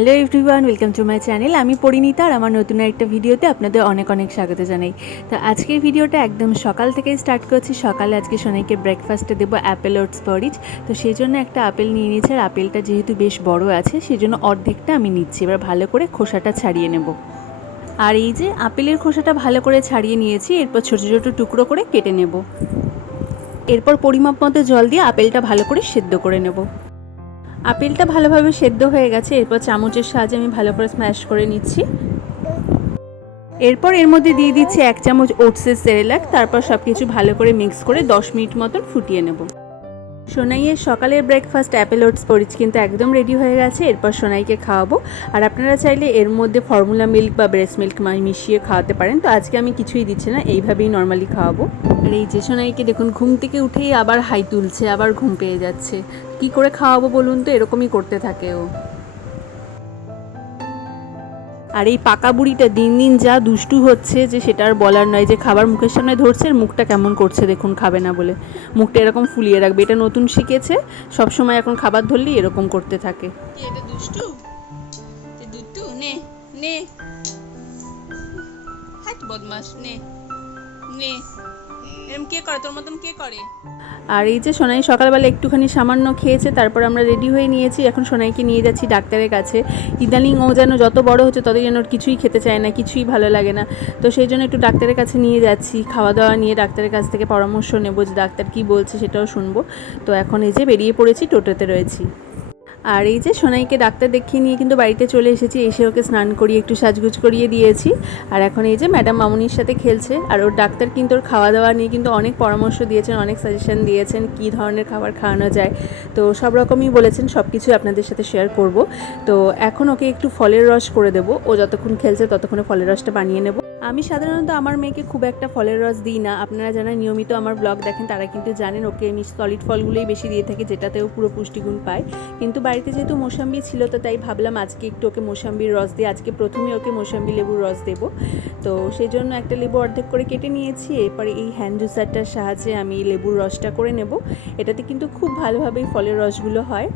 Hello everyone, welcome to my channel. আমি পরিণীতা আর আমার নতুন একটা ভিডিওতে আপনাদের অনেক অনেক স্বাগত জানাই। তো আজকের ভিডিওটা একদম সকাল থেকেই স্টার্ট করছি। সকালে আজকে সোনাইকে ব্রেকফাস্টে দেবো অ্যাপেল ওটস পরিচ তো সেই জন্য একটা আপেল নিয়ে নিয়েছি আর আপেলটা যেহেতু বেশ বড় আছে, সেই জন্য অর্ধেকটা আমি নিচ্ছি। এবার ভালো করে খোসাটা ছাড়িয়ে নেব। আর এই যে আপেলের খোসাটা ভালো করে ছাড়িয়ে নিয়েছি, এরপর ছোটো ছোটো টুকরো করে কেটে নেব। এরপর পরিমাপ মতো জল দিয়ে আপেলটা ভালো করে সেদ্ধ করে নেব। আপেলটা ভালোভাবে সেদ্ধ হয়ে গেছে, এরপর চামচের সাহায্যে আমি ভালো করে স্ম্যাশ করে নিচ্ছি। এরপর এর মধ্যে দিয়ে দিচ্ছি এক চামচ ওটসের সেরেলাক তারপর সব কিছু ভালো করে মিক্স করে দশ মিনিট মতন ফুটিয়ে নেব। সোনাইয়ের সকালের ব্রেকফাস্ট অ্যাপেল ওটস পরিচ কিন্তু একদম রেডি হয়ে গেছে। এরপর সোনাইকে খাওয়াবো। আর আপনারা চাইলে এর মধ্যে ফর্মুলা মিল্ক বা ব্রেস্ট মিল্ক মিশিয়ে খাওয়াতে পারেন। তো আজকে আমি কিছুই দিচ্ছি না, এইভাবেই নর্মালি খাওয়াবো। আর এই যে সোনাইকে দেখুন, ঘুম থেকে উঠেই আবার হাই তুলছে, আবার ঘুম পেয়ে যাচ্ছে। কি করে খাওয়াবো বলুন তো? এরকমই করতে থাকে ও। আর এই পাকা বুড়িটা দিন দিন যা দুষ্টু হচ্ছে যে সেটা আর বলার নয়, যে খাবার মুখের সামনে ধরছে আর মুখটা কেমন করছে দেখুন, খাবে না বলে। মুখটা এরকম ফুলিয়ে রাখবে, এটা নতুন শিখেছে সব সময় এখন খাবার ধরলেই এরকম করতে থাকে। এটা দুষ্টু? নে নে। হাট নে নে। কে করে? তোর মতন কে করে? আর এই যে সোনাই সকালবেলা একটুখানি সামান্য খেয়েছে, তারপর আমরা রেডি হয়ে নিয়েছি। এখন সোনাইকে নিয়ে যাচ্ছি ডাক্তারের কাছে। ইদানিং ও যেন যত বড় হচ্ছে, ততই যেন ওর কিছুই খেতে চায় না, কিছুই ভালো লাগে না। তো সেই জন্য একটু ডাক্তারের কাছে নিয়ে যাচ্ছি। খাওয়া দাওয়া নিয়ে ডাক্তারের কাছ থেকে পরামর্শ নেব যে ডাক্তার কী বলছে সেটাও শুনব। তো এখন এই যে বেরিয়ে পড়েছি, টোটোতে রয়েছি। আর এই যে সোনাইকে ডাক্তার দেখিয়ে নিয়ে কিন্তু বাড়িতে চলে এসেছি, এসে ওকে স্নান করিয়ে একটু সাজগুজ করিয়ে দিয়েছি। আর এখন এই যে ম্যাডাম মামুনির সাথে খেলছে, আর ওর ডাক্তার কিন্তু ওর খাওয়া দাওয়া নিয়ে কিন্তু অনেক পরামর্শ দিয়েছেন, অনেক সাজেশন দিয়েছেন কী ধরনের খাবার খাওয়ানো যায়। তো সব রকমই বলেছেন সব কিছুই আপনাদের সাথে শেয়ার করব। তো এখন ওকে একটু ফলের রস করে দেবো, ও যতক্ষণ খেলছে ততক্ষণে ফলের রসটা বানিয়ে নেব। আমি সাধারণত আমার মেয়েকে খুব একটা ফলের রস দিই না। আপনারা যারা নিয়মিত আমার ব্লগ দেখেন, তারা কিন্তু জানেন ওকে আমি সলিড ফলগুলোই বেশি দিয়ে থাকি, যেটাতেও পুরো পুষ্টিগুণ পায়। কিন্তু বাড়িতে যেহেতু মোসাম্বি ছিল, তো তাই ভাবলাম আজকে একটু ওকে মোসাম্বির রস দিয়ে, আজকে প্রথমে ওকে মোসাম্বি লেবুর রস দেবো। তো সেই জন্য একটা লেবু অর্ধেক করে কেটে নিয়েছি। এরপরে এই হ্যান্ড জুসারটার সাহায্যে আমি লেবুর রসটা করে নেব। এটাতে কিন্তু খুব ভালোভাবেই ফলের রসগুলো হয়।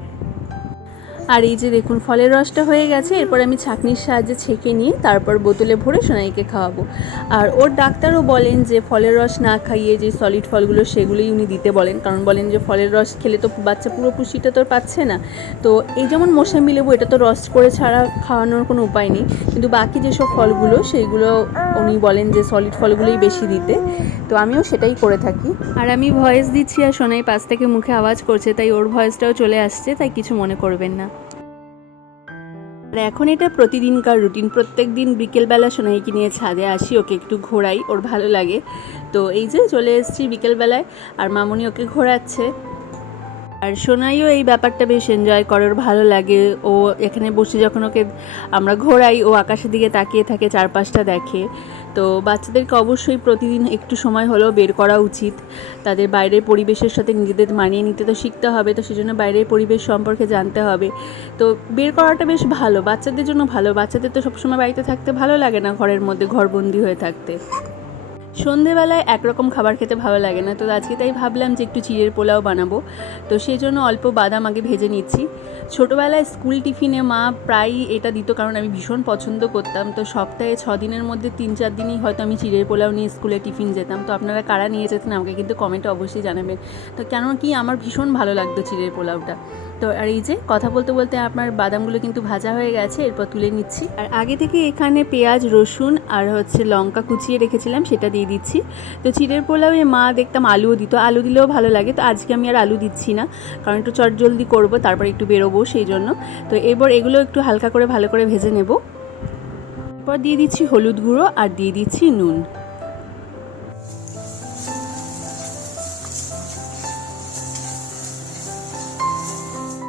আর এই যে দেখুন, ফলের রসটা হয়ে গেছে। এরপর আমি ছাঁকনির সাহায্যে ছেঁকে নিয়ে তারপর বোতলে ভরে সোনাইকে খাওয়াবো। আর ওর ডাক্তারও বলেন যে, ফলের রস না খাইয়ে যে সলিড ফলগুলো, সেগুলোই উনি দিতে বলেন। কারণ বলেন যে, ফলের রস খেলে তো বাচ্চা পুরো পুষ্টিটা তো পাচ্ছে না। তো এই যেমন মোসাম্বি লেবু এটা তো রস করে ছাড়া খাওয়ানোর কোনো উপায় নেই। কিন্তু বাকি যেসব ফলগুলো সেইগুলো উনি বলেন যে সলিড ফলগুলোই বেশি দিতে। তো আমিও সেটাই করে থাকি। আর আমি ভয়েস দিচ্ছি আর সোনাই পাশ থেকে মুখে আওয়াজ করছে, তাই ওর ভয়েসটাও চলে আসছে, তাই কিছু মনে করবেন না। আর এখন এটা প্রতিদিনকার রুটিন। প্রত্যেক দিন বিকেলবেলা সোনাইকে নিয়ে ছাদে আসি, ওকে একটু ঘোরাই, ওর ভালো লাগে। তো এই যে চলে এসেছি বিকেলবেলায়, আর মামনি ওকে ঘোরাচ্ছে। আর সোনাইও এই ব্যাপারটা বেশ এনজয় করে, ওর ভালো লাগে। ও এখানে বসে যখন ওকে আমরা ঘোরাই, ও আকাশের দিকে তাকিয়ে থাকে, চারপাশটা দেখে। তো বাচ্চাদেরকে অবশ্যই প্রতিদিন একটু সময় হলেও বের করা উচিত। তাদের বাইরের পরিবেশের সাথে নিজেদের মানিয়ে নিতে তো শিখতে হবে, তো সেজন্য বাইরের পরিবেশ সম্পর্কে জানতে হবে। তো বের করাটা বেশ ভালো, বাচ্চাদের জন্য ভালো। বাচ্চাদের তো সবসময় বাড়িতে থাকতে ভালো লাগে না, ঘরের মধ্যে ঘরবন্দি হয়ে থাকতে। সন্ধেবেলায় একরকম খাবার খেতে ভালো লাগে না, তো আজকে তাই ভাবলাম যে একটু চিড়ের পোলাও বানাবো। তো সেই জন্য অল্প বাদাম আগে ভেজে নিচ্ছি। ছোটোবেলায় স্কুল টিফিনে মা প্রায়ই এটা দিত, কারণ আমি ভীষণ পছন্দ করতাম। তো সপ্তাহে ছ দিনের মধ্যে তিন চার দিনই হয়তো আমি চিড়ের পোলাও নিয়ে স্কুলে টিফিন যেতাম। তো আপনারা কারা নিয়ে যেতেন আমাকে কিন্তু কমেন্টে অবশ্যই জানাবেন। তো কেন কি আমার ভীষণ ভালো লাগতো চিড়ের পোলাওটা। তো আর এই যে কথা বলতে বলতে আপনার বাদামগুলো কিন্তু ভাজা হয়ে গেছে, এরপর তুলে নিচ্ছি। আর আগে থেকে এখানে পেঁয়াজ, রসুন আর হচ্ছে লঙ্কা কুচিয়ে রেখেছিলাম, সেটা দিয়ে দিচ্ছি। তো চিড়ের পোলাওয়ে মা দেখতাম আলুও দিত। আলু দিলেও ভালো লাগে। তো আজকে আমি আর আলু দিচ্ছি না। কারণ একটু চট জলদি করব, তারপর একটু বেরোবো সেই জন্য তো এরপর এগুলো একটু হালকা করে ভালো করে ভেজে নেব। এরপর দিয়ে দিচ্ছি হলুদ গুঁড়ো আর দিয়ে দিচ্ছি নুন।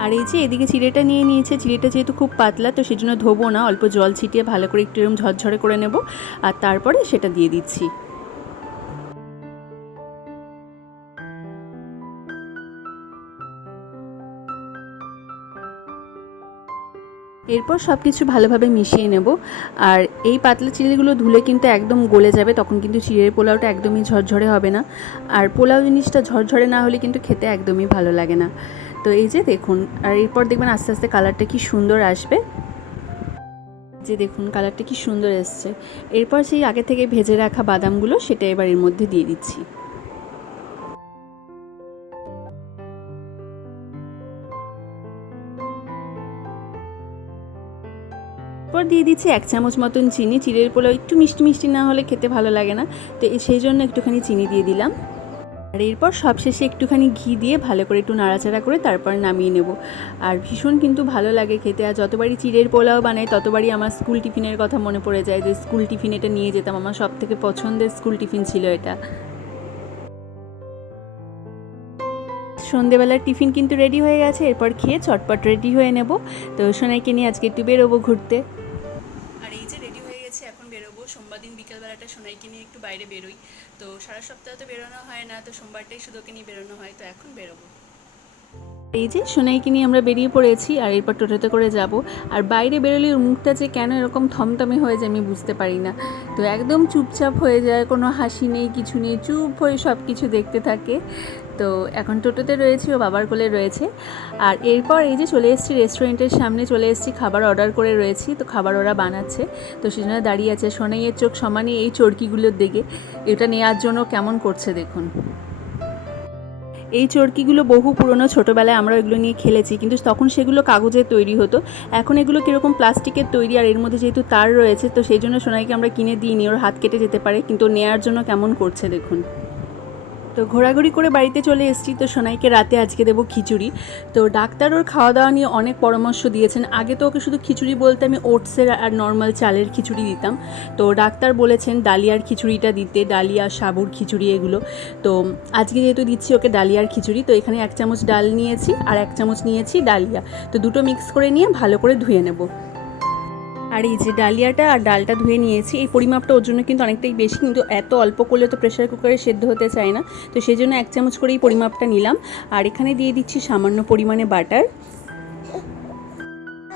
আর এই যে এদিকে চিড়েটা নিয়ে নিয়েছে। চিড়েটা যেহেতু খুব পাতলা, তো সেজন্য ধোবো না। অল্প জল ছিটিয়ে ভালো করে একটু এরকম ঝরঝরে করে নেব। আর তারপরে সেটা দিয়ে দিচ্ছি। এরপর সব কিছু ভালোভাবে মিশিয়ে নেব। আর এই পাতলা চিড়েগুলো ধুলে কিন্তু একদম গলে যাবে, তখন কিন্তু চিড়ের পোলাওটা একদমই ঝরঝরে হবে না। আর পোলাও জিনিসটা ঝরঝরে না হলে কিন্তু খেতে একদমই ভালো লাগে না। তো এই যে দেখুন, আর এরপর দেখবেন আস্তে আস্তে কালারটা কি সুন্দর আসবে। যে দেখুন কালারটা কি সুন্দর এসছে। এরপর সেই আগে থেকে ভেজে রাখা বাদামগুলো সেটা এবার এর মধ্যে দিয়ে দিচ্ছি। দিয়ে দিচ্ছি, এক চামচ মতন চিনি। চিড়ের পোলাও একটু মিষ্টি মিষ্টি না হলে খেতে ভালো লাগে না। তো সেই জন্য একটুখানি চিনি দিয়ে দিলাম। আর এরপর সবশেষে একটুখানি ঘি দিয়ে ভালো করে একটু নাড়াচাড়া করে তারপর নামিয়ে নেব। আর ভীষণ কিন্তু ভালো লাগে খেতে। আর যতবারই চিড়ের পোলাও বানাই, ততবারই আমার স্কুল টিফিনের কথা মনে পড়ে যায় যে স্কুল টিফিন এটা নিয়ে যেতাম। আমার সব থেকে পছন্দের স্কুল টিফিন ছিল এটা। সন্ধেবেলার টিফিন কিন্তু রেডি হয়ে গেছে। এরপর খেয়ে চটপট রেডি হয়ে নেব। তো সোনাইকে নিয়ে আজকে একটু বেরোবো ঘুরতে আর এই যে রেডি হয়ে গেছে এখন বেরোবো সোমবার বিকালবেলাটা সোনাইকে নিয়ে একটু বাইরে বেরোই। তো সারা সপ্তাহ তো বেরোনো হয় না, তো সোমবারটাই শুধু ওকে নিয়ে বেরোনো হয়, তো এখন বেরোবো। এই যে সোনাইকে নিয়ে আমরা বেরিয়ে পড়েছি আর এরপর টোটোতে করে যাব। আর বাইরে বেরোলে ওর মুখটা যে কেন এরকম থমথমে হয়ে যায় আমি বুঝতে পারি না। তো একদম চুপচাপ হয়ে যায়, কোনো হাসি নেই, কিছু নেই, চুপ হয়ে সব কিছু দেখতে থাকে। তো এখন টোটোতে রয়েছি, ও বাবার কোলে রয়েছে। আর এরপর এই যে চলে এসেছি রেস্টুরেন্টের সামনে, চলে এসেছি খাবার অর্ডার করে রয়েছি। তো খাবার ওরা বানাচ্ছে। তো সেজন্য দাঁড়িয়ে আছে। সোনাইয়ের চোখ সমানে এই চরকিগুলোর দিকে। এটা নেওয়ার জন্য কেমন করছে দেখুন। এই চরকিগুলো বহু পুরনো, ছোটোবেলায় আমরা এগুলো নিয়ে খেলেছি, কিন্তু তখন সেগুলো কাগজে তৈরি হতো। এখন এগুলো কীরকম প্লাস্টিকের তৈরি আর এর মধ্যে যেহেতু তার রয়েছে, তো সেই জন্য সোনাইকে আমরা কিনে দিইনি, ওর হাত কেটে যেতে পারে, কিন্তু নেয়ার জন্য কেমন করছে দেখুন। তো ঘোরাঘুরি করে বাড়িতে চলে এসেছি। তো সোনাইকে রাতে আজকে দেবো খিচুড়ি। তো ডাক্তার ওর খাওয়া দাওয়া নিয়ে অনেক পরামর্শ দিয়েছেন। আগে তো ওকে শুধু খিচুড়ি বলতে আমি ওটসের আর নর্মাল চালের খিচুড়ি দিতাম। তো ডাক্তার বলেছেন ডালিয়ার খিচুড়িটা দিতে, ডালিয়া, সাবুর খিচুড়ি এগুলো। তো আজকে যেহেতু দিচ্ছি ওকে ডালিয়ার খিচুড়ি, তো এখানে এক চামচ ডাল নিয়েছি আর এক চামচ নিয়েছি ডালিয়া। তো দুটো মিক্স করে নিয়ে ভালো করে ধুয়ে নেব। আর এই যে ডালিয়াটা আর ডালটা ধুয়ে নিয়েছি, এই পরিমাপটা ওর জন্য কিন্তু অনেকটাই বেশি, কিন্তু এত অল্প করলে তো প্রেশার কুকারে সেদ্ধ হতে চায় না। তো সেই জন্য এক চামচ করে এই পরিমাপটা নিলাম। আর এখানে দিয়ে দিচ্ছি সামান্য পরিমাণে বাটার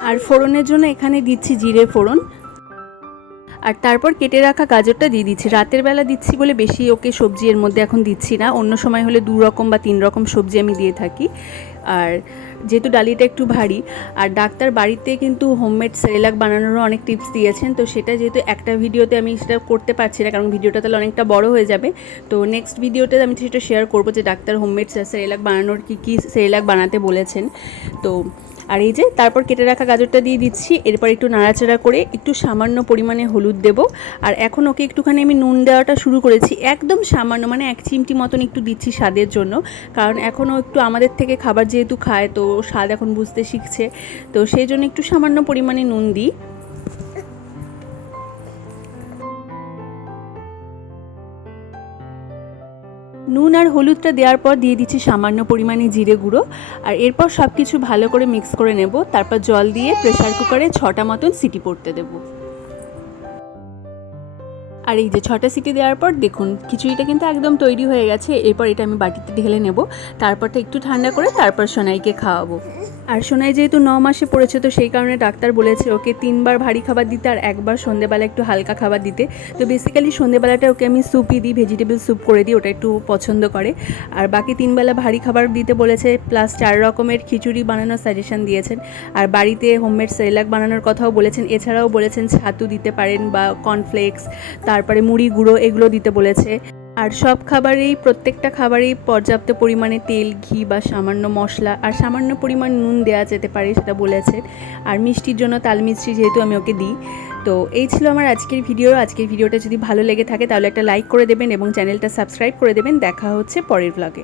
আর ফোড়নের জন্য এখানে দিচ্ছি জিরে ফোড়ন। আর তারপর কেটে রাখা গাজরটা দিয়ে দিচ্ছি। রাতের বেলা দিচ্ছি বলে বেশি ওকে সবজি এর মধ্যে এখন দিচ্ছি না। অন্য সময় হলে দু রকম বা তিন রকম সবজি আমি দিয়ে থাকি। আর যেহেতু ডালিটা একটু ভারী, আর ডাক্তার বাড়িতে কিন্তু হোমমেড সেরেলাক বানানোরও অনেক টিপস দিয়েছেন, তো সেটা যেহেতু একটা ভিডিওতে আমি সেটা করতে পারছি না, কারণ ভিডিওটা তাহলে অনেকটা বড় হয়ে যাবে। তো নেক্সট ভিডিওতে আমি সেটা শেয়ার করব যে ডাক্তার হোমমেড সেরেলাক বানানোর কী কী সেরেলাক বানাতে বলেছেন। তো আর এই যে, তারপর কেটে রাখা গাজরটা দিয়ে দিচ্ছি, এরপর একটু নাড়াচাড়া করে একটু সামান্য পরিমাণে হলুদ দেব, আর এখন ওকে একটুখানি আমি নুন দেওয়াটা শুরু করেছি, একদম সামান্য মানে এক চিমটি মতন একটু দিচ্ছি স্বাদের জন্য, কারণ এখনও একটু আমাদের থেকে খাবার যেহেতু খায়, তো স্বাদ এখন বুঝতে শিখছে। তো সেই জন্য একটু সামান্য পরিমাণে নুন দিই। নুন আর হলুদটা দেওয়ার পর দিয়ে দিচ্ছি সামান্য পরিমাণে জিরে গুঁড়ো। আর এরপর সব কিছু ভালো করে মিক্স করে নেব। তারপর জল দিয়ে প্রেসার কুকারে ছটা মতন সিটি পড়তে দেবো। আর এই যে ছটা সিটি দেওয়ার পর দেখুন, খিচুড়িটা কিন্তু একদম তৈরি হয়ে গেছে। এরপর এটা আমি বাটিতে ঢেলে নেব। তারপরটা একটু ঠান্ডা করে তারপর সোনাইকে খাওয়াবো। আর সোনাই যেহেতু ন মাসে পড়েছে, তো সেই কারণে ডাক্তার বলেছে ওকে তিনবার ভারী খাবার দিতে আর একবার সন্ধেবেলা একটু হালকা খাবার দিতে। তো বেসিক্যালি সন্ধেবেলাটা ওকে আমি স্যুপই দিই ভেজিটেবল স্যুপ করে দিই, ওটা একটু পছন্দ করে। আর বাকি তিনবেলা ভারী খাবার দিতে বলেছে প্লাস চার রকমের খিচুড়ি বানানোর সাজেশন দিয়েছেন। আর বাড়িতে হোমমেড সেরেলাক বানানোর কথাও বলেছেন, এছাড়াও বলেছেন ছাতু দিতে পারেন বা কর্নফ্লেক্স তারপরে মুড়ি গুঁড়ো এগুলো দিতে বলেছে। আর সব খাবারেই, প্রত্যেকটা খাবারেই পর্যাপ্ত পরিমাণে তেল, ঘি বা সামান্য মশলা আর সামান্য পরিমাণ নুন দেওয়া যেতে পারে সেটা বলেছে। আর মিষ্টির জন্য তাল মিষ্টি যেহেতু আমি ওকে দিই। তো এই ছিল আমার আজকের ভিডিও। আজকের ভিডিওটা যদি ভালো লেগে থাকে তাহলে একটা লাইক করে দেবেন এবং চ্যানেলটা সাবস্ক্রাইব করে দেবেন। দেখা হচ্ছে পরের ব্লগে